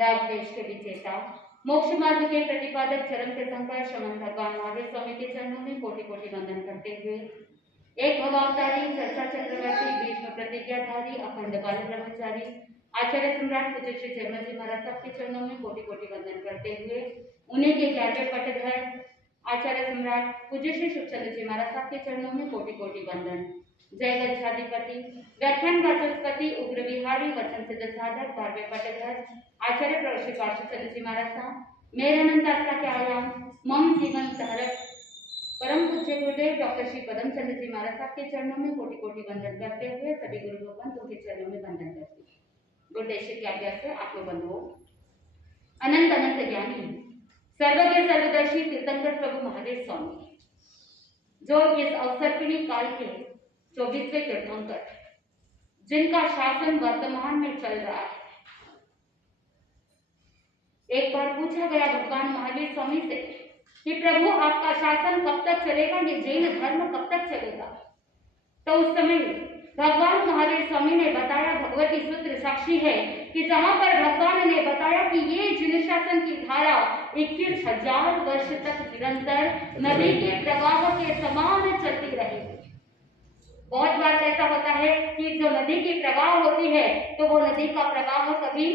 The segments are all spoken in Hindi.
राग देश के विजेता, मोक्ष मार्ग के प्रतिपादक चरम तीर्थंकर श्रमण भगवान महावीर स्वामी के चरणों में कोटि कोटि वंदन करते हुए एक भवावतारी, चर्चा चक्रवर्ती, बीच में प्रतिज्ञाधारी, अखंड काल ब्रह्मचारी आचार्य सम्राट पूज्य श्री जयमल जी महाराज साहब के चरणों में कोटि कोटि वंदन करते हुए उन्हीं के 11वें पटधर आचार्य सम्राट पूज्य श्री सुखचंद्र जी महाराज साहब के चरणों में कोटि कोटि वंदन। जय गच्छाधिपति, व्याख्यान वाचस्पति, उग्र विहारी, वचन सिद्ध साधक, 12वें पटधर आचार्य प्रभु श्री पार्श्वचंद्र जी महाराज साहब, मेरे अनंत आस्था के आयाम, मम जीवन धारक परम पूज्य गुरुदेव डॉक्टर श्री पदम चंद्र जी महाराज साहब के चरणों में कोटि कोटि वंदन करते हुए सभी गुरु भगवान उनके चरणों में वंदन करती हूँ। गुरुदेव की आज्ञा से आप लोग बंधु अनंत अनंत ज्ञानी सर्वज्ञ सर्वदर्शी तीर्थंकर प्रभु महावीर स्वामी, जो इस अवसर्पिणी काल के 24वें तीर्थंकर, जिनका शासन वर्तमान में चल रहा है। एक बार पूछा गया भगवान महावीर स्वामी से कि प्रभु आपका शासन कब तक चलेगा, ये जैन धर्म कब तक चलेगा? तो उस समय भगवान महावीर स्वामी ने बताया, भगवती सूत्र साक्षी है कि जहां पर भगवान ने बताया कि ये जिन शासन की धारा 21,000 वर्ष तक निरंतर नदी के प्रवाह के समान चलती रहेगी। बहुत बार ऐसा होता है कि जो नदी की प्रवाह होती है तो वो नदी का प्रवाह कभी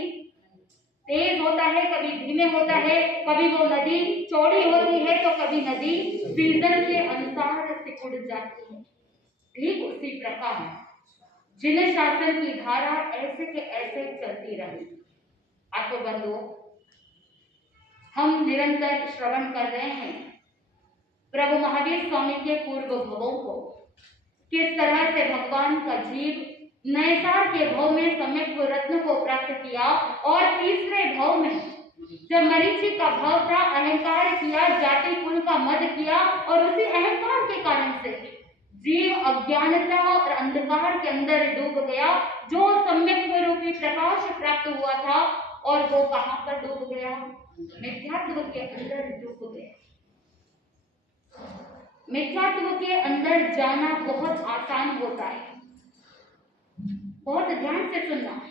तेज होता है, कभी धीमे होता है, कभी वो नदी चौड़ी होती है तो कभी नदी सीजन के अनुसार सिकुड़ जाती है। ठीक उसी प्रकार जिन शासन की धारा ऐसे के ऐसे चलती रहेगी। आपको बंधु, हम निरंतर श्रवण कर रहे हैं प्रभु महावीर स्वामी के पूर्व भवों को, किस तरह से भगवान का जीव नैसार के भाव में सम्यक रत्न को प्राप्त किया और तीसरे भाव में जब मरीचि का भाव था, अहंकार किया, जाति कुल का मद किया और उसी अहंकार के कारण से जीव अज्ञानता और अंधकार के अंदर डूब गया। जो सम्यक रूपी प्रकाश प्राप्त हुआ था और वो कहां पर डूब गया? मिथ्यात्व के अंदर डूब गया। मिथ्यात्व के अंदर जाना बहुत आसान होता है, बहुत ध्यान से सुनना।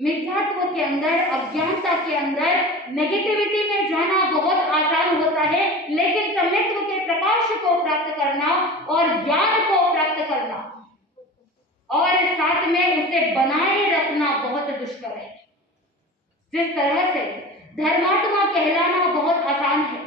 मिथ्यात्व के अंदर, अज्ञानता के अंदर, नेगेटिविटी में जाना बहुत आसान होता है, लेकिन सम्यक्त्व के प्रकाश को प्राप्त करना और ज्ञान को प्राप्त करना और साथ में उसे बनाए रखना बहुत दुष्कर है। जिस तरह से धर्मात्मा कहलाना बहुत आसान है।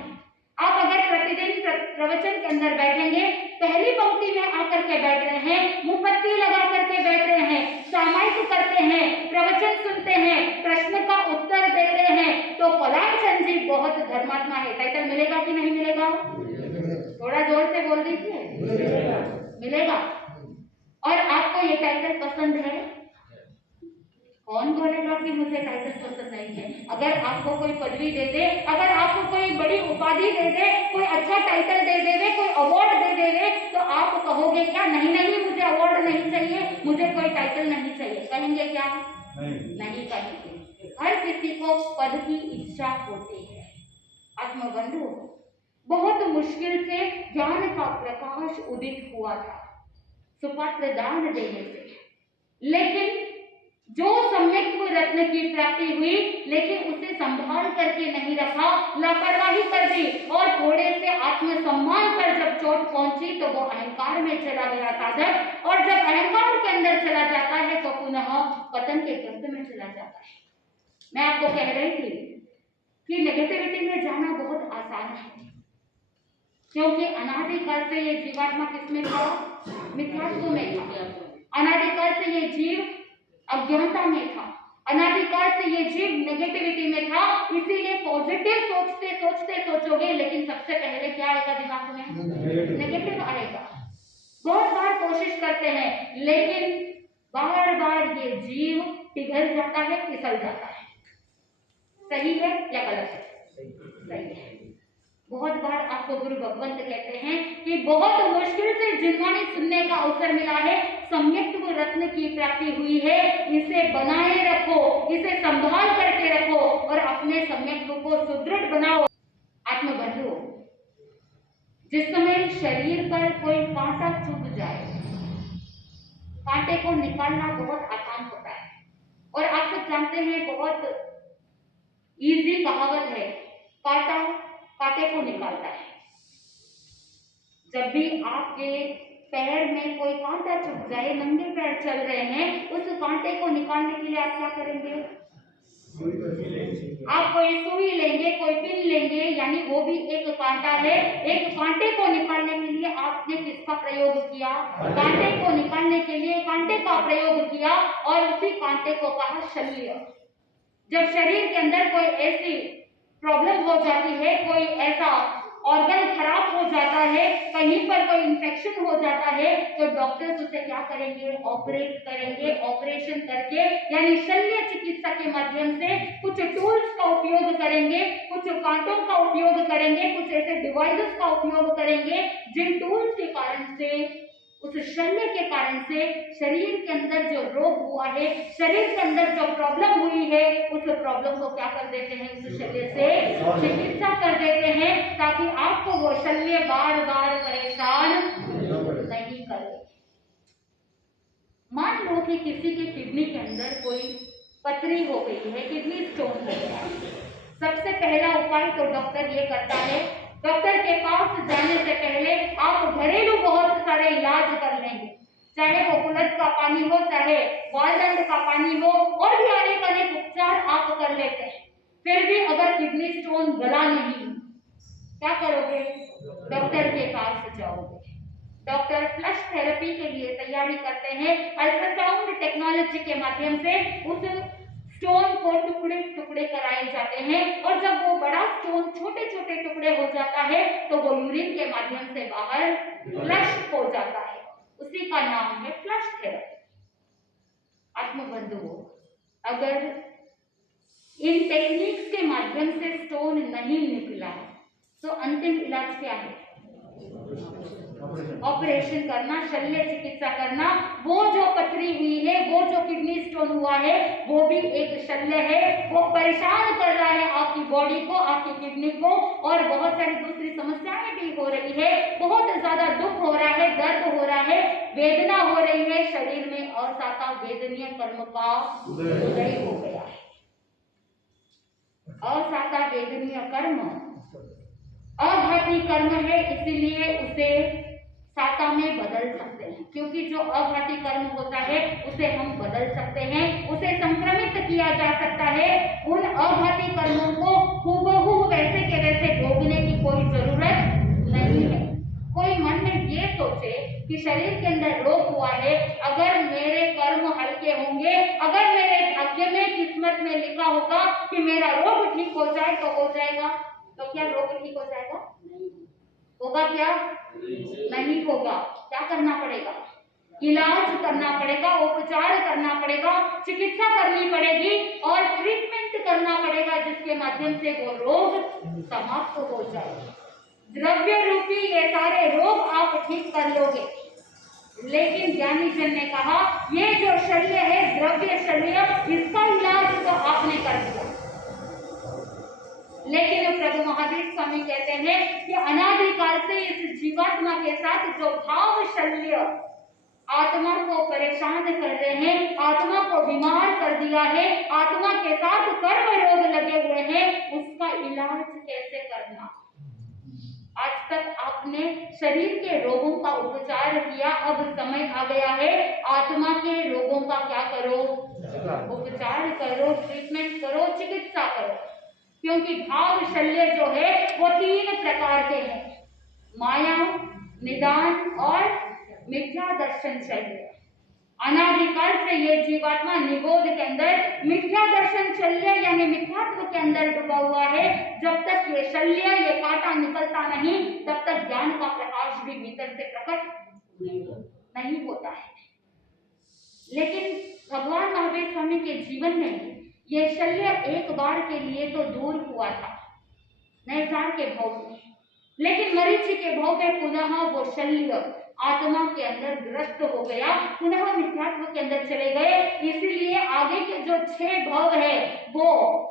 आप अगर प्रतिदिन प्रवचन के अंदर बैठेंगे, पहली पंक्ति में आकर के बैठ रहे हैं, मुंहपत्ती लगा करके बैठ रहे हैं, सामायिक करते हैं, प्रवचन सुनते हैं, प्रश्न का उत्तर देते हैं, तो फलान चंद जी बहुत धर्मात्मा है, टाइटल मिलेगा कि नहीं मिलेगा? थोड़ा जोर से बोल दीजिए। मिलेगा। और आपको ये टाइटल पसंद है? कौन बोलेगा कि मुझे टाइटल पसंद नहीं है? अगर आपको कोई पदवी दे दे, अगर आपको कोई बड़ी उपाधि दे दे, कोई अच्छा टाइटल दे देवे, कोई अवार्ड दे देवे, तो आप कहोगे क्या? नहीं नहीं, मुझे अवार्ड नहीं चाहिए, मुझे कोई टाइटल नहीं चाहिए। कहेंगे क्या? नहीं कहेंगे। हर किसी को पद की इच्छा होती है। आत्मबंधु, बहुत मुश्किल से ज्ञान का प्रकाश उदित हुआ था सुपात्र दान देने से, लेकिन जो सम्यक्त्व रत्न की प्राप्ति हुई, लेकिन उसे संभाल करके नहीं रखा, लापरवाही कर दी और थोड़े से आत्मसम्मान पर जब चोट पहुंची तो वो अहंकार में चला गया साधक, और जब अहंकार के अंदर चला जाता है तो पुनः पतन के गर्त में चला जाता है। मैं आपको कह रही थी कि नेगेटिविटी में जाना बहुत आसान है, क्योंकि अनादिकाल से ये जीवात्मा किसमें था? मिथ्यात्व में था। अनादिकाल से ये जीव अज्ञानता में था, अनादिकाल से ये जीव नेगेटिविटी में था। इसीलिए पॉजिटिव सोचते सोचते सोचोगे, लेकिन सबसे पहले क्या आएगा दिमाग में? नेगेटिव आएगा। बहुत बार कोशिश करते हैं, लेकिन बार बार ये जीव पिघल जाता है, फिसल जाता है। सही है या गलत है? सही है। बहुत बार आपको गुरु भगवंत कहते हैं कि बहुत मुश्किल से जिनवाणी सुनने का अवसर मिला है, सम्यक्त्व रत्न की प्राप्ति हुई है, इसे बनाए रखो, इसे संभाल करके रखो और अपने सम्यक्त्व को सुदृढ़ बनाओ। आत्मबंधु, जिस समय शरीर पर कोई कांटा चुभ जाए, कांटे को निकालना बहुत आसान होता है और आप सब जानते हैं बहुत इजी कहावत है, कांटा कांटे को निकालता है। जब भी आपके पैर में कोई कांटा चुभ जाए, नंगे पैर चल रहे हैं, उस कांटे को निकालने के लिए आप क्या करेंगे? आप कोई सुई लेंगे, कोई पिन लेंगे, यानी वो भी एक कांटा है। एक कांटे को निकालने के लिए आपने किसका प्रयोग किया? कांटे को निकालने के लिए कांटे का प्रयोग किया, और उसी कांटे को कहा शल्य। जब शरीर के अंदर कोई ऐसी प्रॉब्लम हो जाती है, कोई ऐसा ऑर्गन खराब हो जाता है, कहीं पर कोई इंफेक्शन हो जाता है, तो डॉक्टर्स उसे क्या करेंगे? ऑपरेट करेंगे। ऑपरेशन करके यानी शल्य चिकित्सा के माध्यम से कुछ टूल्स का उपयोग करेंगे, कुछ कांटों का उपयोग करेंगे, कुछ ऐसे डिवाइसेस का उपयोग करेंगे जिन टूल्स के कारण से, उस शल्य के कारण से शरीर के अंदर जो रोग हुआ है, शरीर के अंदर जो प्रॉब्लम हुई है, उस प्रॉब्लम को क्या कर देते हैं? उस शल्य से चिकित्सा कर देते हैं, ताकि आपको वो शल्य बार बार परेशान नहीं करे। मान लो कि किसी के किडनी के अंदर कोई पथरी हो गई है, किडनी स्टोन हो गया है। सबसे पहला उपाय तो डॉक्टर ये करता है, डॉक्टर के पास जाने से पहले आप घरेलू बहुत सारे इलाज कर लेंगे, चाहे वो कुल्हड़ का पानी हो, चाहे वालडंड का पानी हो, और भी अनेक अनेक उपचार आप कर लेते हैं। फिर भी अगर किडनी स्टोन गला नहीं, क्या करोगे? डॉक्टर के पास जाओगे। डॉक्टर फ्लश थेरेपी के लिए तैयारी करते हैं। अल्ट्रासाउंड टेक्नोलॉजी के माध्यम से उस स्टोन को टुकड़े टुकड़े कराए जाते हैं, और जब वो बड़ा स्टोन छोटे छोटे टुकड़े हो जाता है, तो वो यूरिन के माध्यम से बाहर फ्लश हो जाता है। उसी का नाम है फ्लश थेरेपी। आत्मबंधुओं, अगर इन टेक्निक्स के माध्यम से स्टोन नहीं निकला, तो अंतिम इलाज क्या है? ऑपरेशन करना, शल्य चिकित्सा करना। वो जो पथरी हुई है, वो जो किडनी स्टोन हुआ है, वो भी एक शल्य है। वो परेशान कर रहा है आपकी बॉडी को, आपकी किडनी को, और बहुत सारी दूसरी समस्याएं भी हो रही है। बहुत ज्यादा दुख हो रहा है, दर्द हो रहा है, वेदना हो रही है शरीर में, और साता वेदनीय कर्म का उदय हो गया है। असाता वेदनीय कर्म अघाती कर्म है, इसीलिए उसे साता में बदल सकते हैं, क्योंकि जो अघाती कर्म होता है उसे हम बदल सकते हैं, उसे संक्रमित किया जा सकता है। उन अघाती कर्मों को हूबहू वैसे के वैसे भोगने की कोई जरूरत नहीं है। कोई मन में ये सोचे कि शरीर के अंदर रोग हुआ है, अगर मेरे कर्म हल्के होंगे, अगर मेरे भाग्य में, किस्मत में लिखा होगा कि मेरा रोग ठीक हो जाए तो हो जाएगा, तो क्या रोग ठीक हो जाएगा? होगा क्या? नहीं होगा। क्या करना पड़ेगा? इलाज करना पड़ेगा, उपचार करना पड़ेगा, चिकित्सा करनी पड़ेगी, और ट्रीटमेंट करना पड़ेगा, जिसके माध्यम से वो रोग समाप्त हो जाए। द्रव्य रूपी ये सारे रोग आप ठीक कर लोगे, लेकिन ज्ञानी जन ने कहा ये जो शल्य है, द्रव्य शल्य, इसका इलाज तो आपने कर दिया। लेकिन प्रभु महावीर स्वामी कहते हैं कि अनादिकाल से इस जीवात्मा के साथ जो भाव शल्य आत्मा को परेशान कर रहे हैं, आत्मा को बीमार कर दिया है, आत्मा के साथ कर्म रोग लगे हुए हैं, उसका इलाज कैसे करना। आज तक आपने शरीर के रोगों का उपचार किया, अब समय आ गया है आत्मा के रोगों का क्या करो? उपचार करो, ट्रीटमेंट करो, चिकित्सा करो। क्योंकि भाव शल्य जो है वो 3 प्रकार के हैं, माया, निदान और मिथ्या दर्शन शल्य। अनादिकाल से ये जीवात्मा निगोद के अंदर मिथ्या दर्शन शल्य यानी मिथ्यात्व के अंदर डूबा हुआ है। जब तक ये शल्य, ये कांटा निकलता नहीं, तब तक ज्ञान का प्रकाश भी भीतर से प्रकट नहीं होता है। लेकिन भगवान महावीर स्वामी के जीवन में ये शल्य एक बार के लिए तो दूर हुआ था, नैसार के भाव में, लेकिन मरीचि के भाव में पुनः वो शल्य आत्मा के अंदर ग्रस्त हो गया, पुनः मिथ्यात्व के अंदर चले गए। इसीलिए आगे के जो 6 भाव है वो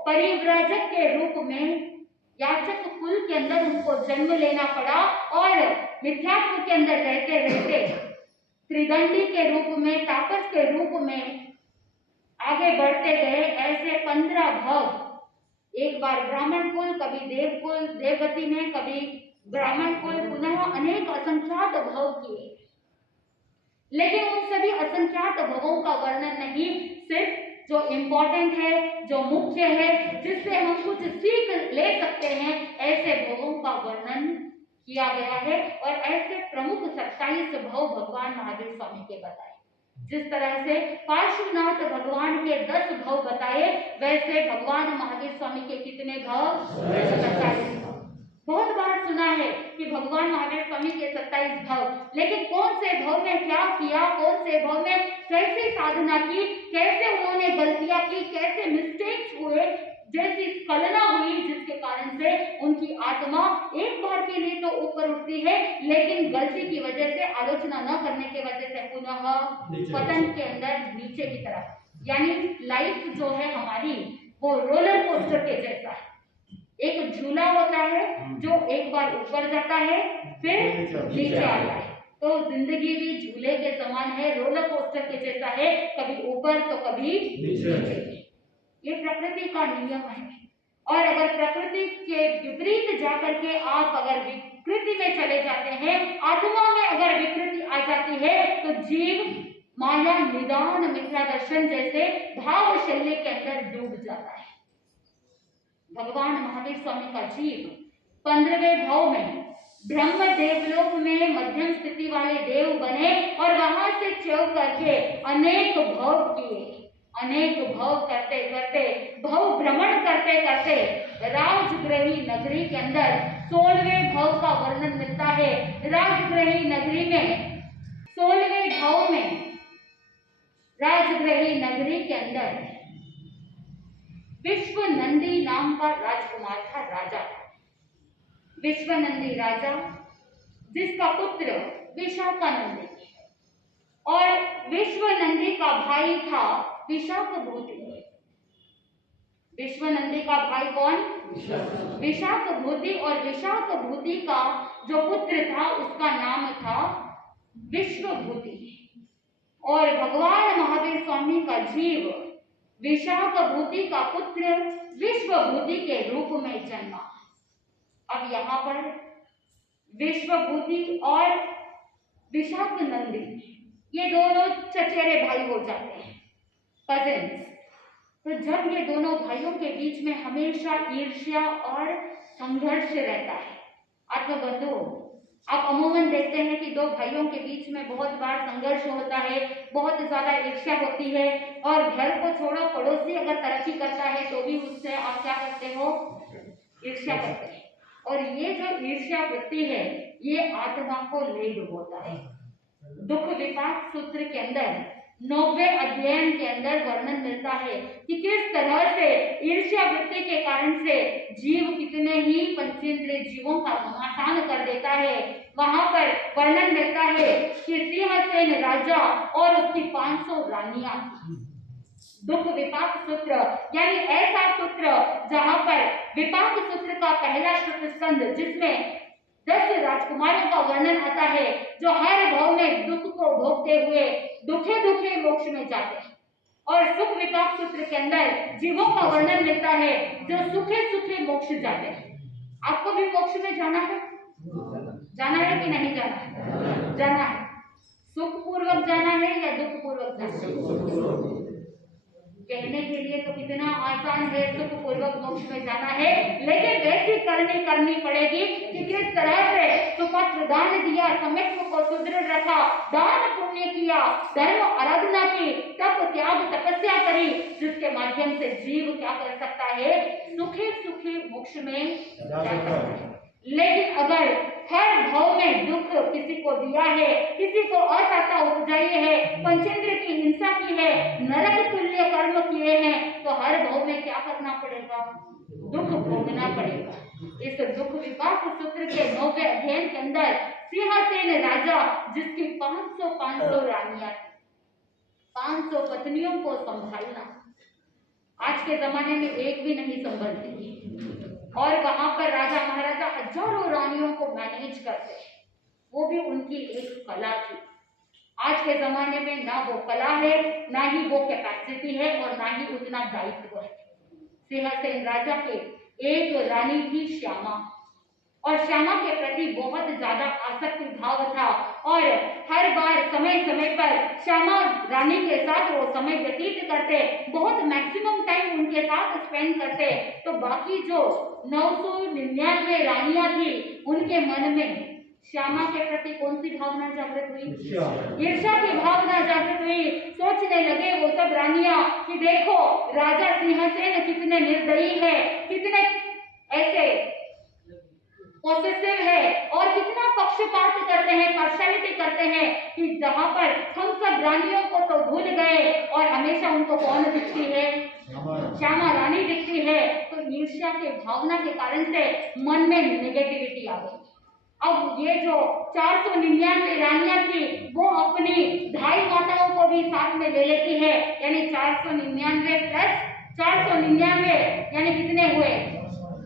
परिव्राजक के रूप में याचक कुल के अंदर उनको जन्म लेना पड़ा, और मिथ्यात्व के अंदर रहते रहते त्रिदंडी के रूप में, तापस के रूप में आगे बढ़ते गए। ऐसे 15 भाव एक बार ब्राह्मण कुल, कभी देव कुल, देवगति में कभी ब्राह्मण कुल, पुनः अनेक असंख्यात भव किए, लेकिन उन सभी असंख्यात भवों का वर्णन नहीं, सिर्फ जो इम्पोर्टेंट है, जो मुख्य है, जिससे हम कुछ सीख ले सकते हैं, ऐसे भवों का वर्णन किया गया है। और ऐसे प्रमुख 27 भव भगवान महावीर स्वामी के बताए। जिस तरह से पार्श्वनाथ भगवान के 10 भव बताए, वैसे भगवान महावीर स्वामी के कितने भव? 27 भव। बहुत बार सुना है कि भगवान महावीर स्वामी के 27 भव, लेकिन कौन से भव में क्या किया, कौन से भव में कैसे साधना की, कैसे उन्होंने गलतियां की, कैसे मिस्टेक्स हुए, जैसी स्खलना हुई, जिसके कारण से उनकी आत्मा एक बार के लिए तो ऊपर उठती है, लेकिन गलती की वजह से, आलोचना न करने की वजह से पुनः पतन के अंदर नीचे की तरफ। यानी लाइफ जो है हमारी, वो रोलर कोस्टर के जैसा है। एक झूला होता है जो एक बार ऊपर जाता है, फिर नीचे आता है। तो जिंदगी भी झूले के समान है, रोलर कोस्टर के जैसा है, कभी ऊपर तो कभी नीचे। ये प्रकृति का नियम है। और अगर प्रकृति के विपरीत जाकर के आप अगर विकृति में चले जाते हैं, आत्मा में अगर विकृति आ जाती है, तो जीव माया निदान मिथ्या दर्शन जैसे भाव शैली के अंदर डूब जाता है। भगवान महावीर स्वामी का जीव 15वें भव में ब्रह्म देवलोक में मध्यम स्थिति वाले देव बने और वहां से चव करके अनेक भव किए। अनेक भव करते करते, भव भ्रमण करते करते राजगृही नगरी के अंदर 16वें भव का वर्णन मिलता है। राजगृही नगरी में 16वें भव में राजगृही नगरी के अंदर विश्वनंदी नाम का राजकुमार था, राजा था। विश्वनंदी राजा, जिसका पुत्र विशाखानंदी और विश्वनंदी का भाई था विशाखभूति। विश्वनंदी का भाई कौन? विशाखभूति। और विशाखभूति का जो पुत्र था उसका नाम था विश्वभूति। और भगवान महावीर स्वामी का जीव विशाखभूति का पुत्र विश्वभूति के रूप में जन्मा। अब यहाँ पर विश्वभूति और विशाखनंदी, ये दोनों चचेरे भाई हो जाते हैं, कजिन्स। तो जब ये दोनों भाइयों के बीच में हमेशा ईर्ष्या और संघर्ष रहता है। आत्मबंधु, आप अमूमन देखते हैं कि दो भाइयों के बीच में बहुत बार संघर्ष होता है, बहुत ज्यादा ईर्ष्या होती है। और घर को छोड़ो, पड़ोसी अगर तरक्की करता है तो भी उससे आप क्या करते हो? ईर्ष्या करते हैं। और ये जो ईर्ष्या वृत्ति है, ये आत्मा को ले डुबोता है। दुख विपाक सूत्र के अंदर 9वें अध्ययन के अंदर वर्णन मिलता है कि किस तरह से ईर्ष्या वृत्ति के कारण से जीव कितने ही पंचेंद्रिय जीवों का घमासान कर देता है। वहां पर वर्णन मिलता है कि सिंहसेन राजा और उसकी 500 रानियां। दुख विपाक सूत्र यानी ऐसा सूत्र जहां पर विपाक सूत्र का पहला श्रुत स्कंद, जिसमें 10 राजकुमारों का वर्णन आता है, जो हर भाव में दुख को भोगते हुए दुखे दुखे मोक्ष में जाते हैं। और सुख विपाक सूत्र के अंदर जीवों का वर्णन मिलता है जो सुखे सुखे मोक्ष जाते हैं। आपको भी मोक्ष में जाना है? जाना है कि नहीं जाना है? जाना है। सुख पूर्वक जाना है या दुख पूर्वक जाना है? कहने के लिए तो कितना आसान है, सुख पूर्वक मोक्ष में जाना है, लेकिन वैसी करनी पड़ेगी कि किस तरह से सुपत्र दान दिया, समित्व को सुदृढ़ रखा, दान पुण्य किया, धर्म आराधना की, तप त्याग तपस्या करी, जिसके माध्यम से जीव क्या कर सकता है? सुखे सुखे मोक्ष में जा सकता है। लेकिन अगर हर भाव में दुख किसी को दिया है, किसी को असहता उपजाई है, पंचेंद्र की हिंसा की है, नरक तुल्य कर्म किए हैं, तो हर भाव में क्या करना पड़ेगा? दुख भोगना पड़ेगा। इस दुख विपाक सूत्र के 9वें अध्ययन के अंदर सिंहसेन राजा, जिसकी 500 रानियां, 500 पत्नियों को संभालना आज के जमाने में एक भी नहीं संभलती। और वहां पर राजा महाराजा हजारों रानियों को मैनेज करते हैं, वो भी उनकी एक कला थी। आज के जमाने में ना वो कला है, ना ही वो कैपेसिटी है, और ना ही उतना दायित्व है। सिंहसेन राजा के एक रानी थी श्यामा, और श्यामा के प्रति बहुत ज्यादा आसक्ति भाव था, और हर बार समय समय पर श्यामा रानी के साथ वो समय व्यतीत करते, बहुत मैक्सिमम टाइम उनके साथ स्पेंड करते। तो बाकी जो 999 रानियां थी उनके मन में श्यामा के प्रति कौन सी भावना जागृत हुई? ईर्ष्या की भावना जागृत हुई। सोचने लगे वो सब रानियां कि देखो राजा सिंहसेन कितने निर्दयी है, कितने ऐसे पॉसेसिव है, और कितना पक्षपात करते हैं, पार्शियलिटी करते हैं, कि जहां पर हम सब रानियों को तो भूल गए और हमेशा उनको कौन दिखती है? श्यामा रानी दिखती है। तो ईर्ष्या के भावना के कारण से मन में नेगेटिविटी आ गई। अब ये जो 499 रानियां थी वो अपनी ढाई माताओं को भी साथ में ले लेती है, यानी 499 प्लस 499 यानी कितने हुए?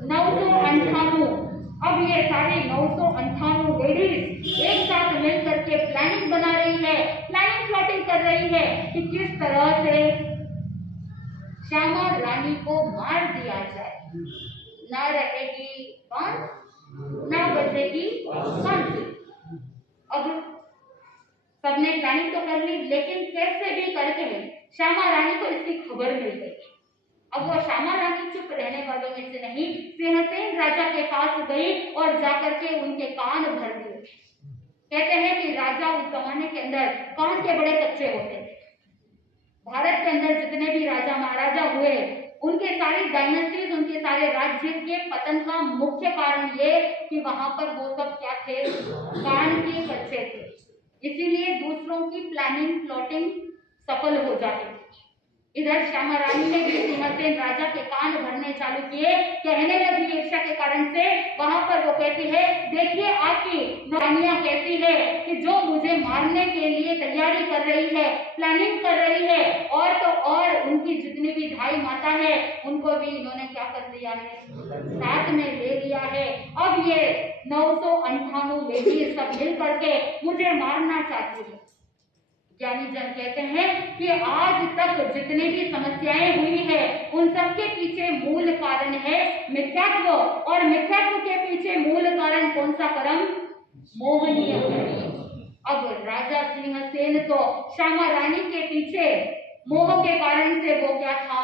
998। अब ये सारी 998 लेडीज एक साथ मिल करके प्लानिंग बना रही है, प्लानिंग प्लॉटिंग कर रही है कि किस तरह से श्यामा रानी को मार दिया जाए। ना रहेगी बांस, ना बजेगी बांसुरी। अब सबने प्लानिंग तो कर ली, लेकिन कैसे भी करके श्यामा रानी को इसकी खबर मिल गई। अब वो श्यामा रानी चुप रहने वालों में से नहीं, सिंहसेन राजा के पास गई और जाकर के उनके कान भर दिए। कहते हैं कि राजा उस जमाने के अंदर कान के बड़े कच्चे होते थे। भारत के अंदर जितने भी राजा महाराजा हुए, उनके सारी डायनेस्टीज, उनके सारे राज्य के पतन का मुख्य कारण ये कि वहां पर वो सब क्या थे? कान के कच्चे थे। इसीलिए दूसरों की प्लानिंग प्लॉटिंग सफल हो जाती थी। इधर श्यामा रानी ने भी सिंहसेन राजा के कान भरने चालू किए। कहने लगी ईर्ष्या के कारण से, वहां पर वो कहती है देखिए आपकी रानियां कैसी है कि जो मुझे मारने के लिए तैयारी कर रही है, प्लानिंग कर रही है, और तो और उनकी जितनी भी ढाई माता है उनको भी इन्होंने क्या कर दिया है? साथ में ले लिया है। अब ये 998 लेडीज सब मिल करके मुझे मारना चाहती है। ज्ञानी जन कहते हैं कि आज तक जितनी भी समस्याएं हुई है उन सब के पीछे मूल कारण है मिथ्यात्व, और मिथ्यात्व के पीछे मूल कारण कौन सा कर्म? मोहनीय कर्म। अब राजा सिंहसेन तो श्यामा रानी के पीछे मोह के कारण से वो क्या था?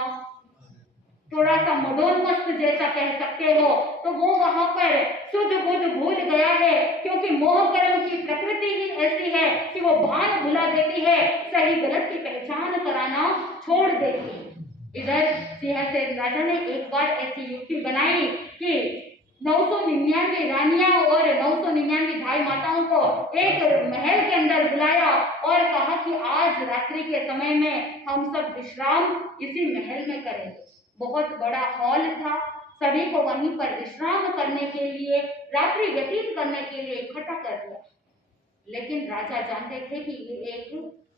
थोड़ा सा मदोन्मस्त जैसा कह सकते हो। तो वो वहां पर शुद्ध बुद्ध भूल गया है, क्योंकि मोह कर्म की प्रकृति ही ऐसी है कि वो भान भुला देती है, सही गलत की पहचान कराना छोड़ देती है। इधर सिंहसेन राजा ने एक बार ऐसी युक्ति बनाई कि 999 रानियां और 999 ढाई माताओं को एक महल के अंदर बुलाया और कहा कि आज रात्रि के समय में हम सब विश्राम इसी महल में करेंगे। बहुत बड़ा हॉल था, सभी को वहीं पर विश्राम करने के लिए, रात्रि व्यतीत करने के लिए इकट्ठा कर दिया। लेकिन राजा जानते थे कि ये एक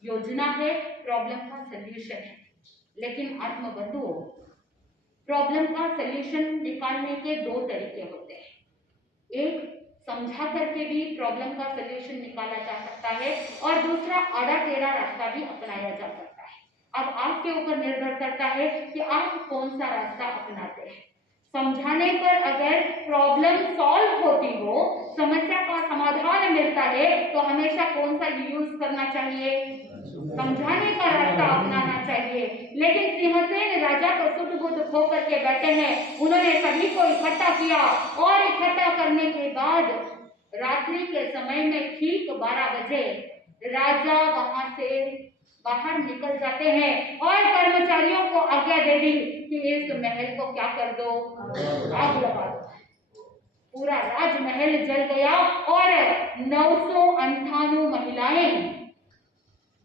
योजना है, प्रॉब्लम का सलूशन है। लेकिन आत्मबंधुओं, प्रॉब्लम का सलूशन निकालने के दो तरीके होते हैं। एक समझा करके भी प्रॉब्लम का सलूशन निकाला जा सकता है, और दूसरा आड़ा टेढ़ा रास्ता भी अपनाया जा सकता है। अब आपके ऊपर निर्भर करता है कि आप कौन सा रास्ता अपनाते हैं। समझाने पर अगर प्रॉब्लम सॉल्व होती हो, समस्या का समाधान मिलता है, तो हमेशा कौन सा यूज करना चाहिए? समझाने का रास्ता अपनाना चाहिए। लेकिन सिंहसेन राजा तो शुद्ध बुद्ध खो करके बैठे हैं। उन्होंने सभी को इकट्ठा किया, और इकट्ठा करने के बाद रात्रि के समय में ठीक 12 बजे राजा वहां से बाहर निकल जाते हैं और कर्मचारियों को आज्ञा दे दी कि इस महल को क्या कर दो? आग लगा दो। पूरा राजमहल जल गया और 998 महिलाएं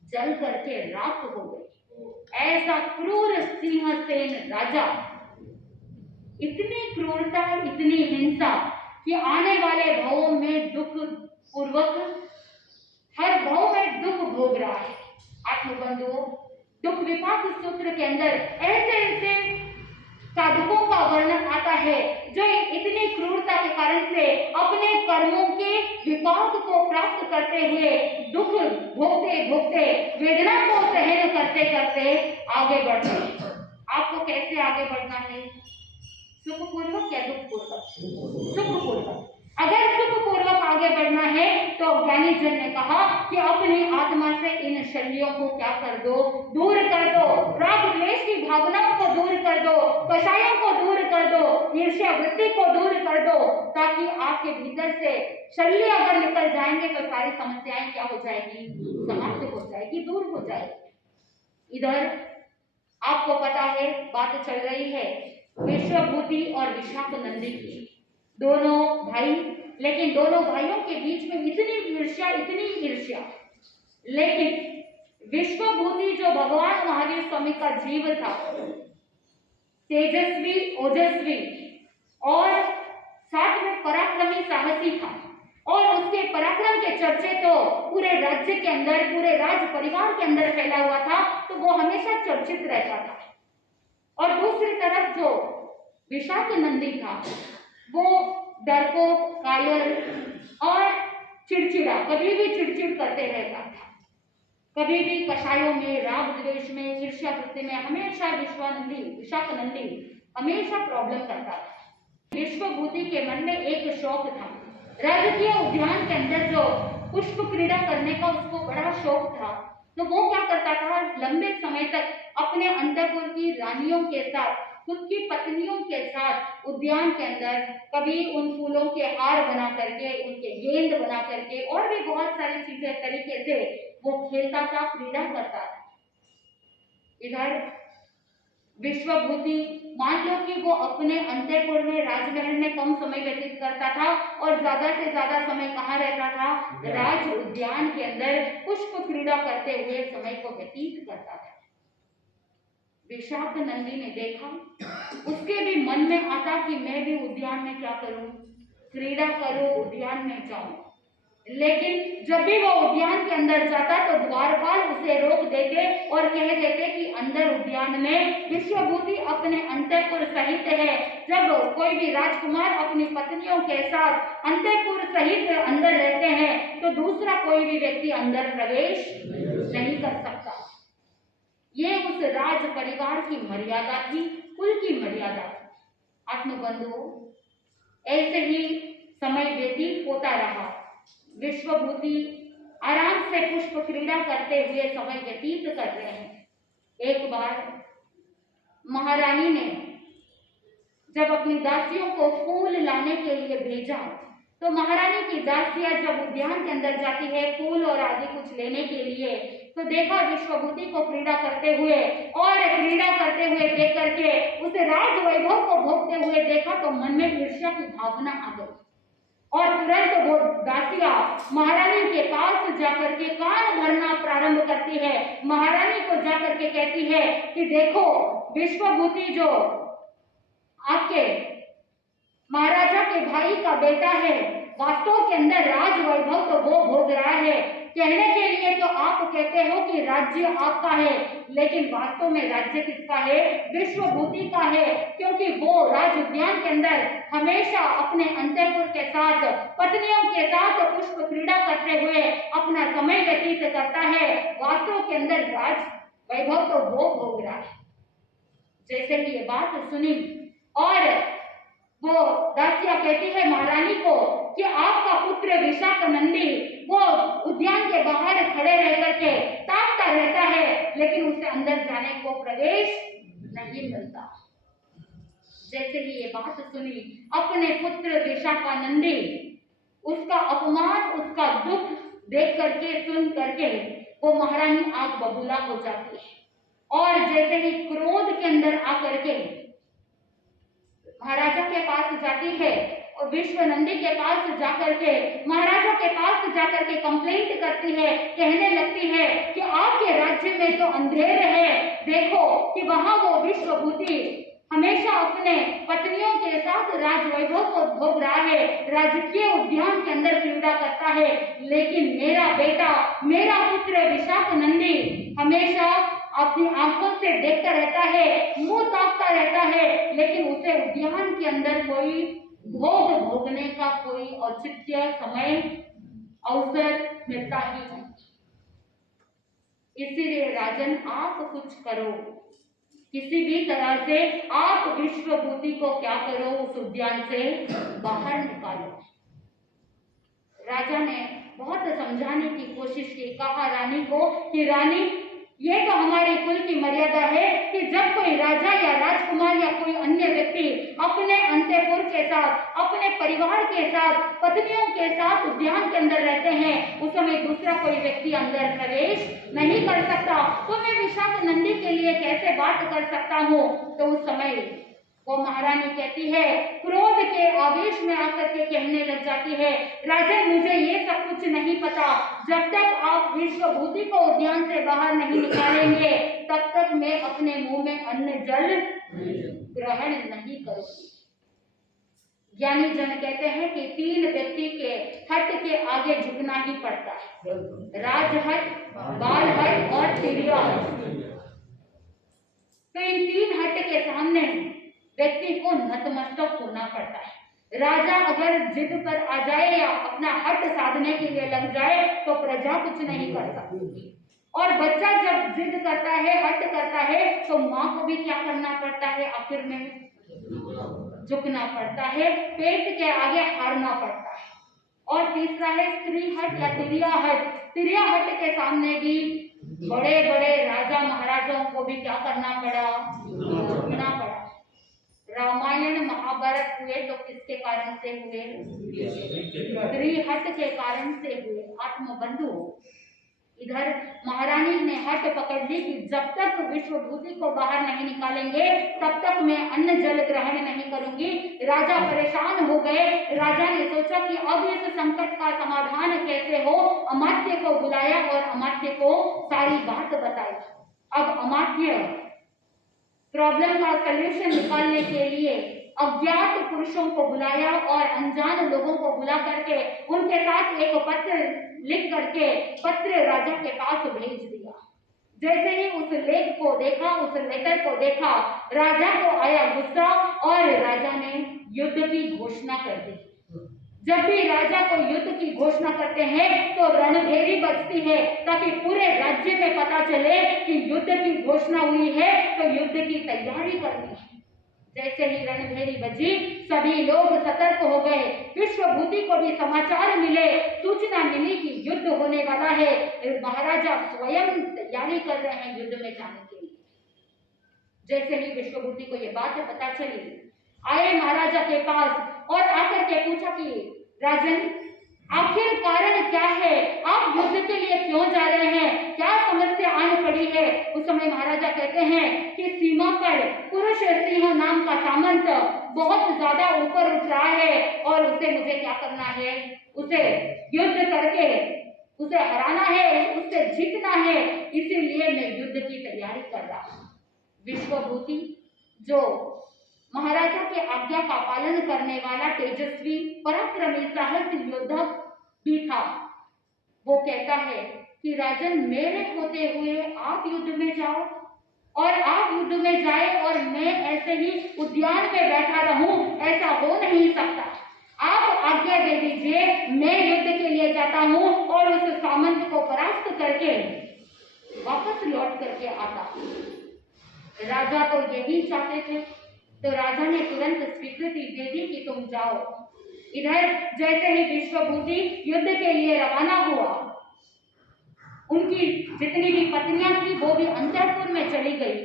जल करके राख हो गई। ऐसा क्रूर सिंहसेन राजा, इतनी क्रूरता, इतनी हिंसा कि आने वाले भवों में दुख पूर्वक, हर भव में दुख भोग रहा है। आत्मबंधुओं, दुख विपाक सूत्र के अंदर ऐसे ऐसे साधकों का वर्णन आता है जो इतनी क्रूरता के कारण से अपने कर्मों के विपाक को प्राप्त करते हुए दुख भोगते भोगते, वेदना को सहन करते करते आगे बढ़ते। आपको कैसे आगे बढ़ना है, सुखपूर्वक या दुखपूर्वक? सुखपूर्वक। अगर सुखपूर्वक आगे बढ़ना है तो ज्ञानी जन ने कहा कि अपनी आत्मा से इन शल्यों को क्या कर दो, दूर कर दो, राग द्वेष की भावनाओं को दूर कर दो, कषायों को दूर कर दो, ईर्ष्या वृत्ति को दूर कर दो, ताकि आपके भीतर से शल्य अगर निकल जाएंगे तो सारी समस्याएं क्या हो जाएगी, समाप्त हो जाएगी, दूर हो जाएगी। इधर आपको पता है बात चल रही है विश्वभूति और विशाखनंदी की, दोनों भाई, लेकिन दोनों भाइयों के बीच में इतनी ईर्ष्या, लेकिन विश्वभूति जो भगवान महावीर स्वामी का जीव था, तेजस्वी, ओजस्वी और साथ में पराक्रमी, साहसी था, और उसके पराक्रम के चर्चे तो पूरे राज्य के अंदर, पूरे राज परिवार के अंदर फैला हुआ था, तो वो हमेशा चर्चित रहता था। और दूसरी तरफ जो विशाखनंदी था वो डरपोक, कायर और चिड़चिड़ा, कभी भी चिड़चिड़ करते रहता था, कभी भी कषायों में, राग द्वेष में, ईर्ष्या वृत्ति में हमेशा विशाखनंदी हमेशा प्रॉब्लम करता था। विश्वभूति के मन में एक शौक था, राजकीय उद्यान के अंदर जो पुष्प क्रीड़ा करने का उसको बड़ा शौक था, तो वो क्या करता था, लंबे समय तक अपने अंतःपुर की रानियों के साथ, खुद की पत्नियों के साथ उद्यान के अंदर कभी उन फूलों के हार बना करके, उनके गेंद बना करके और भी बहुत सारी चीजें तरीके से वो खेलता था, क्रीड़ा करता था। इधर विश्वभूति मान लो कि वो अपने अंतःपुर में, राजमहल में कम समय व्यतीत करता था और ज्यादा से ज्यादा समय कहाँ रहता था, राज उद्यान के अंदर पुष्प क्रीड़ा करते हुए समय को व्यतीत करता था। विशाखनंदी ने देखा, उसके भी मन में आता कि मैं भी उद्यान में क्या करूं, क्रीड़ा करूं, उद्यान में जाऊं, लेकिन जब भी वो उद्यान के अंदर जाता तो द्वारपाल उसे रोक देते और कह देते कि अंदर उद्यान में विश्वभूति अपने अंतःपुर सहित है। जब कोई भी राजकुमार अपनी पत्नियों के साथ अंतःपुर सहित अंदर रहते हैं तो दूसरा कोई भी व्यक्ति अंदर प्रवेश नहीं कर सकता। ये उस राज परिवार की मर्यादा थी, कुल की मर्यादा थी। आत्मबंधुओं, ऐसे ही समय व्यतीत होता रहा। विश्वभूति आराम से पुष्प क्रीड़ा करते हुए समय व्यतीत कर रहे हैं। एक बार महारानी ने जब अपनी दासियों को फूल लाने के लिए भेजा तो महारानी की दासियां जब उद्यान के अंदर जाती है फूल और आदि कुछ लेने के लिए, तो देखा विश्वभूति को क्रीड़ा करते हुए, और क्रीड़ा करते हुए देख करके उसे राज वैभव को भोगते हुए देखा तो मन में ईर्ष्या की भावना आ गई और तुरंत वो दासियां महारानी के पास जाकर के कान भरना प्रारंभ करती है। महारानी को जाकर के कहती है कि देखो, विश्वभूति जो आपके महाराजा के भाई का बेटा है, वास्तव के अंदर राज वैभव तो वो भोग रहा है। कहने के लिए तो आप कहते हो कि राज्य आपका है, लेकिन वास्तव में राज्य किसका है, विश्वभूति का है, क्योंकि वो राज उद्यान के अंदर हमेशा अपने अंतःपुर के साथ, पत्नियों के साथ पुष्प क्रीड़ा करते हुए अपना समय व्यतीत करता है। वास्तव के अंदर राज वैभव तो वो भोग रहा है। जैसे ही ये बात सुनी और वो दासिया कहती है महारानी को कि आपका पुत्र विशाखनंदी वो उद्यान के बाहर खड़े रह करके ताकता रहता है, लेकिन उसे अंदर जाने को प्रवेश नहीं मिलता। जैसे ही ये बात सुनी अपने पुत्र विशाखानंदी, उसका अपमान, उसका दुख देख करके, सुन करके वो महारानी आग बबूला हो जाती है और जैसे ही क्रोध के अंदर आकर के महाराजा के पास जाती है और विश्वनंदी के पास जाकर के महाराजा के पास जाकर के कंप्लेंट करती है, कहने लगती है कि आपके राज्य में तो अंधेर है, देखो कि वहां वो विश्वभूति हमेशा अपने पत्नियों के साथ राज वैभव को भोग रहा है, राजकीय उद्यान के अंदर क्रीड़ा करता है, लेकिन मेरा बेटा, मेरा पुत्र विशाखनंदी हमेशा अपनी आंखों से देखता रहता है, मुंह ताकता रहता है, लेकिन उसे उद्यान के अंदर कोई भोग भोगने का कोई औचित्य, समय, अवसर मिलता ही नहीं। इसीलिए राजन, आप कुछ करो, किसी भी तरह से आप विश्वभूति को क्या करो, उस उद्यान से बाहर निकालो। राजा ने बहुत समझाने की कोशिश की, कहा रानी को कि रानी, ये तो हमारे कुल की मर्यादा है कि जब कोई राजा या राजकुमार या कोई अन्य व्यक्ति अपने अंतःपुर के साथ, अपने परिवार के साथ, पत्नियों के साथ उद्यान के अंदर रहते हैं, उस समय दूसरा कोई व्यक्ति अंदर प्रवेश नहीं कर सकता। तो मैं विशाख नंदी के लिए कैसे बात कर सकता हूँ? तो उस समय वो महारानी कहती है, क्रोध के आवेश में आकर के कहने लग जाती है, राजन मुझे ये सब कुछ नहीं पता, जब तक आप विश्वभूति को उद्यान से बाहर नहीं निकालेंगे तब तक मैं अपने मुंह में अन्न जल ग्रहण नहीं करूंगी। ज्ञानी जन कहते हैं कि 3 व्यक्ति के हट के आगे झुकना ही पड़ता है, राजहट, बालहट और तिर्या हट। तो इन 3 हट के सामने व्यक्ति को नतमस्तक होना पड़ता है। राजा अगर जिद पर आ जाए या अपना हट साधने के लिए लग जाए तो प्रजा कुछ नहीं कर सकती। और बच्चा जब जिद करता है, हट करता है, तो माँ को भी क्या करना पड़ता है? आखिर में झुकना पड़ता है, पेट के आगे हारना पड़ता है। और तीसरा है स्त्री हट या तिर्या हट। तिर्या हट के सामने भी बड़े बड़े राजा महाराजाओं को भी क्या करना पड़ा? झुकना पड़ा। रामायण महाभारत हुए तो किसके कारण से हुए? स्त्री हट के कारण से हुए, आत्मबंधु। इधर महारानी ने हट पकड़ ली कि जब तक विश्वभूति को बाहर नहीं निकालेंगे तब तक मैं अन्न जल ग्रहण नहीं करूंगी। राजा परेशान हो गए। राजा ने सोचा कि अब इस संकट का समाधान कैसे हो। अमात्य को बुलाया और अमात्य को सारी बात बताई। अब अमात्य प्रॉब्लम का सलूशन निकालने के लिए अज्ञात पुरुषों को बुलाया और अनजान लोगों को बुला करके उनके साथ एक पत्र लिख करके पत्र राजा के पास भेज दिया। जैसे ही उस लेख को देखा, उस लेटर को देखा, राजा को आया गुस्सा और राजा ने युद्ध की घोषणा कर दी। जब भी राजा को युद्ध की घोषणा करते हैं तो रणभेरी बजती है ताकि पूरे राज्य में पता चले कि युद्ध की घोषणा हुई है, तो युद्ध की तैयारी करनी है। जैसे ही रणभेरी बजी सभी लोग सतर्क हो गए। विश्वभूति को भी समाचार मिले, सूचना मिली कि युद्ध होने वाला है। महाराजा स्वयं तैयारी कर रहे हैं युद्ध में जाने के लिए। जैसे ही विश्वभूति को ये बात पता चली, आए महाराजा के पास और आकर के पूछा कि राजन, आखिर कारण क्या है? आप युद्ध के लिए क्यों जा रहे हैं? क्या समस्या आन पड़ी है? उस समय महाराजा कहते हैं कि सीमा पर पुरुष सिंह नाम का सामंत बहुत ज्यादा ऊपर उठ रहा है और उसे मुझे क्या करना है? उसे युद्ध करके उसे हराना है, उससे जीतना है, इसीलिए मैं युद्ध की तैयारी कर रहा हूँ। विश्वभूति जो महाराजा के आज्ञा का पालन करने वाला तेजस्वी पराक्रमी साहसी योद्धा भी था, वो कहता है कि राजन, मेरे होते हुए आप युद्ध में जाओ और आप युद्ध में जाए और मैं ऐसे ही उद्यान में बैठा रहूं, ऐसा हो नहीं सकता। आप आज्ञा दे दीजिए, मैं युद्ध के लिए जाता हूं और उस सामंत को परास्त करके वापस लौट करके आता। राजा तो यही चाहते थे, तो राजा ने तुरंत स्वीकृति दे दी कि तुम जाओ। इधर जैसे ही विश्वभूति युद्ध के लिए रवाना हुआ, उनकी जितनी भी पत्नियां थी वो भी अंतःपुर में चली गई।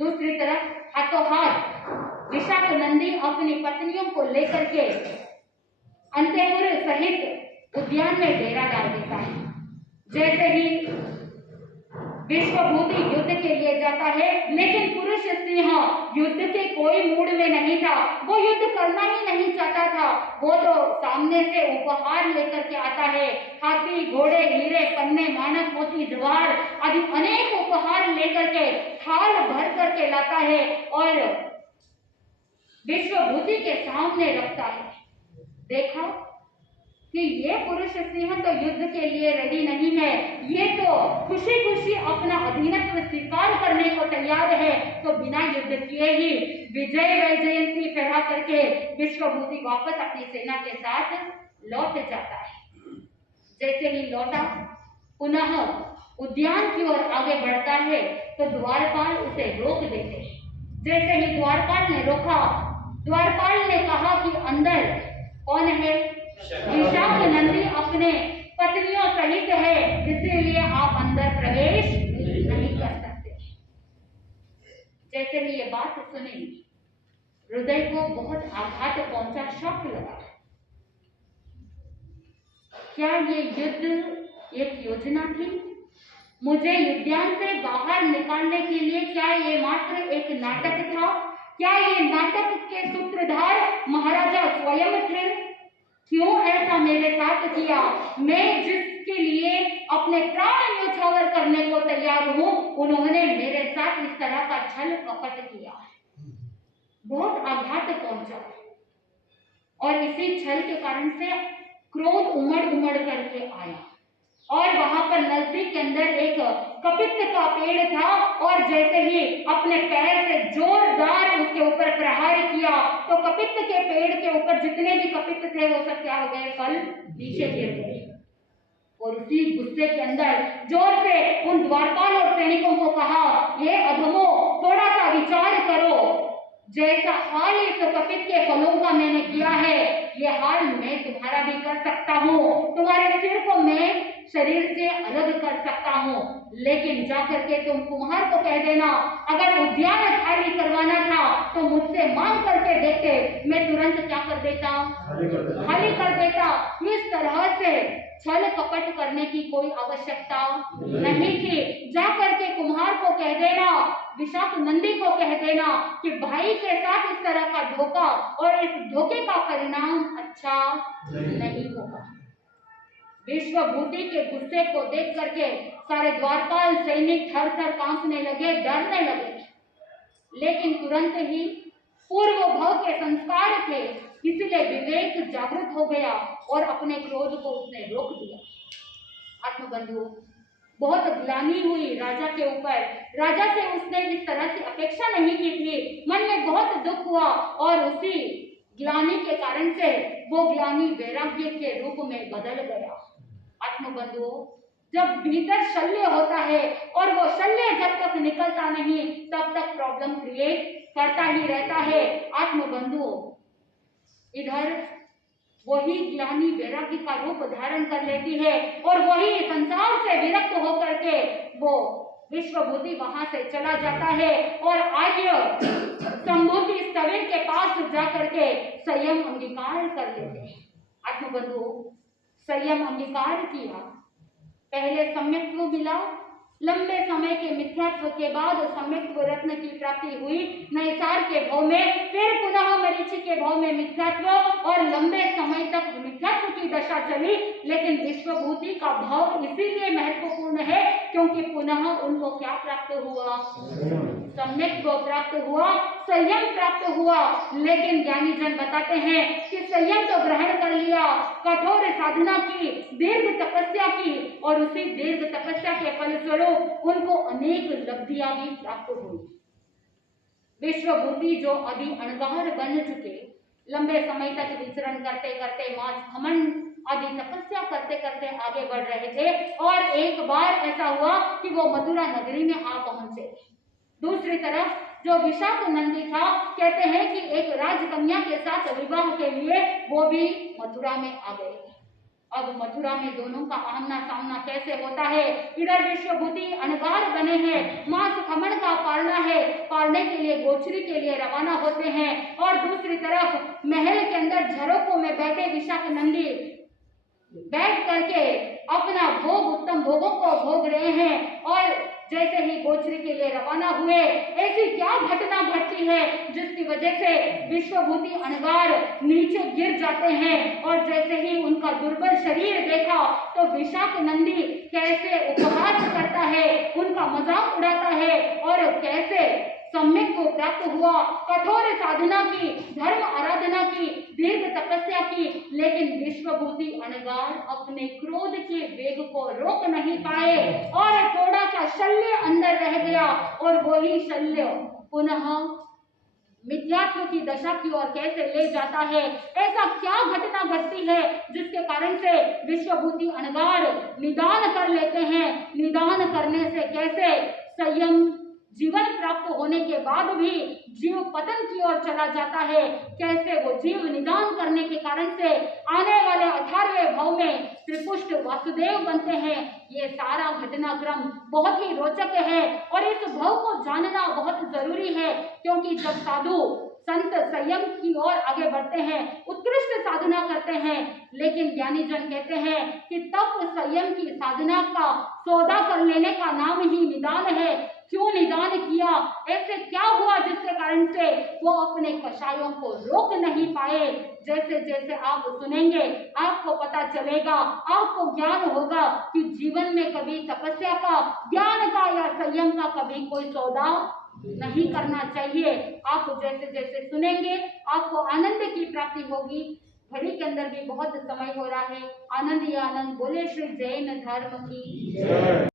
दूसरी तरफ हाथों हाथ विशाख नंदी अपनी पत्नियों को लेकर के अंतःपुर सहित उद्यान में डेरा डाल देता है। जैसे ही विश्वभूति युद्ध के लिए जाता है, लेकिन पुरुष सिंह युद्ध के कोई मूड में नहीं था, वो युद्ध करना ही नहीं चाहता था। वो तो सामने से उपहार लेकर के आता है, हाथी, घोड़े, हीरे, पन्ने, मानक, मोती, जवाहर आदि अनेक उपहार लेकर के थाल भर करके लाता है और विश्वभूति के सामने रखता है। देखा कि ये पुरुष सिंह तो युद्ध के लिए रेडी नहीं है, ये तो खुशी खुशी अपना अधीनत्व स्वीकार करने को तैयार है। तो बिना युद्ध किए ही विजय वैजयंती फहरा करके विश्वभूति वापस अपनी सेना के साथ लौट जाता है। जैसे ही लौटा, पुनः उद्यान की ओर आगे बढ़ता है तो द्वारपाल उसे रोक देते हैं। जैसे ही द्वारपाल ने रोका, द्वारपाल ने कहा कि अंदर कौन है? विशाख नंदी अपने पत्नियों सहित है, इसीलिए आप अंदर प्रवेश नहीं कर सकते। जैसे ही ये बात सुनी, हृदय को बहुत आघात पहुंचा, शॉक लगा। क्या ये युद्ध एक योजना थी? मुझे उद्यान से बाहर निकालने के लिए क्या ये मात्र एक नाटक था? क्या ये नाटक के सूत्रधार महाराजा स्वयं थे? क्यों ऐसा मेरे साथ किया? मैं जिसके लिए अपने प्राण न्यौछावर करने को तैयार हूं, उन्होंने मेरे साथ इस तरह का छल कपट किया। बहुत आघात पहुंचा और इसी छल के कारण से क्रोध उमड़ उमड़ करके आया और वहां पर नजदीक के अंदर एक कपित्त का पेड़ था और जैसे ही अपने पैर से जोरदार उसके ऊपर प्रहार किया तो कपित्त के पेड़ के ऊपर जितने भी कपित्त थे वो सब क्या हो गए? फल नीचे गिर गए। और उसी गुस्से के अंदर जोर से उन द्वारपाल और सैनिकों को कहा, ये अधमों, थोड़ा सा विचार करो। जैसा हाल इस कपित्त के फलों का मैंने किया है, ये हाल मैं तुम्हारा भी कर सकता हूँ। तुम्हारे सिर को मैं शरीर से अलग कर सकता हूँ, लेकिन जाकर के तुम कुम्हार को कह देना, अगर उद्यान खाली करवाना था तो मुझसे मांग करके देखते, मैं तुरंत क्या कर देता? खाली कर देता। इस तरह से छल कपट करने की कोई आवश्यकता नहीं थी। जाकर के कुम्हार को कह देना, विशाख नंदी को कह देना कि भाई के साथ इस तरह का धोखा और इस धोखे का परिणाम अच्छा नहीं होगा। विश्वभूति के गुस्से को देख करके सारे द्वारपाल सैनिक थर थर कांपने लगे, डरने लगे। लेकिन तुरंत ही पूर्व भव के संस्कार थे, इसलिए विवेक जागृत हो गया और अपने क्रोध को उसने रोक दिया। आत्मबंधुओं, बहुत ग्लानि हुई राजा के ऊपर। राजा से उसने इस तरह से अपेक्षा नहीं की थी, मन में बहुत दुख हुआ और उसी ग्लानि के कारण से वो ग्लानि वैराग्य के रूप में बदल गया। आत्मबंधुओं, जब भीतर शल्य होता है और वो शल्य जब तक निकलता नहीं तब तक प्रॉब्लम क्रिएट करता ही रहता है। आत्मबंधुओं, इधर वही ग्लानि वैराग्य का रूप धारण कर लेती है और वही संसार से विरक्त होकर के वो विश्वभूति वहां से चला जाता है और आर्य संभूति स्थविर के पास जाकर के संयम अंगीकार कर लेते हैं। आत्मबंधुओं, संयम अंगीकार किया, पहले सम्यक्त्व मिला, लंबे समय के मिथ्यात्व के बाद सम्यक्त्व रत्न की प्राप्ति हुई, नैसार के भाव में, फिर पुनः मरीचि के भाव में मिथ्यात्व और लंबे समय तक मिथ्यात्व की दशा चली। लेकिन विश्वभूति का भाव इसीलिए महत्वपूर्ण है क्योंकि पुनः उनको क्या प्राप्त हुआ? सम्यक्त्व प्राप्त हुआ, संयम प्राप्त हुआ। लेकिन ज्ञानी जन बताते हैं कि संयम तो ग्रहण कर लिया, कठोर साधना की, दीर्घ तपस्या की और उसी दीर्घ तपस्या के फलस्वरूप उनको अनेक लब्धियां भी प्राप्त हुई। विश्वभूति जो अभी अणगार बन चुके, लंबे समय तक विचरण करते करते मास घमंड आदि तपस्या करते करते आगे बढ़ रहे थे और एक बार ऐसा हुआ कि वो मथुरा नगरी में आ पहुंचे। दूसरी तरफ जो विशाख नंदी था, कहते हैं कि एक राजकन्या के साथ विवाह के लिए वो भी मथुरा में आ गए। अब मथुरा में दोनों का आमना सामना कैसे होता है? इधर विश्वभूति अणगार बने हैं, मांस खमण का पालना है, पालने के लिए गोचरी के लिए रवाना होते हैं और दूसरी तरफ महल के अंदर झरोकों में बैठे विशाख नंदी बैठ करके अपना भोग, उत्तम भोगों को भोग रहे हैं और जैसे ही गोचरी के लिए रवाना हुए, ऐसी क्या घटना घटती है जिसकी वजह से विश्वभूति अणगार नीचे गिर जाते हैं और जैसे ही उनका दुर्बल शरीर देखा तो विशाख नंदी कैसे उपहास करता है, उनका मजाक उड़ाता है और कैसे सम्यक को प्राप्त हुआ, कठोर साधना की, धर्म आराधना की, दीर्घ तपस्या की, लेकिन विश्वभूति अणगार अपने क्रोध के वेग को रोक नहीं पाए और थोड़ा सा शल्य अंदर रह गया और वही शल्य पुनः मिथ्यात्व की दशा की ओर कैसे ले जाता है। ऐसा क्या घटना घटती है जिसके कारण से विश्वभूति अनगार निदान कर लेते हैं। निदान करने से कैसे संयम जीवन प्राप्त होने के बाद भी जीव पतन की ओर चला जाता है। कैसे वो जीव निदान करने के कारण से आने वाले 18वें भाव में त्रिपुष्ट वासुदेव बनते हैं। ये सारा घटनाक्रम बहुत ही रोचक है और इस भाव को जानना बहुत जरूरी है, क्योंकि जब साधु संत संयम की ओर आगे बढ़ते हैं, उत्कृष्ट साधना करते हैं, लेकिन ज्ञानी जन कहते हैं कि तप संयम की साधना का सौदा कर लेने का नाम ही निदान है। क्यों निदान किया, ऐसे क्या हुआ जिसके कारण से वो अपने कषायों को रोक नहीं पाए। जैसे जैसे आप सुनेंगे आपको पता चलेगा, आपको ज्ञान होगा कि जीवन में कभी तपस्या का, ज्ञान का या संयम का कभी कोई सौदा नहीं करना चाहिए। आप जैसे जैसे सुनेंगे आपको आनंद की प्राप्ति होगी। घड़ी के अंदर भी बहुत समय हो रहा है। आनंद ही आनंद। बोले श्री जैन धर्म की।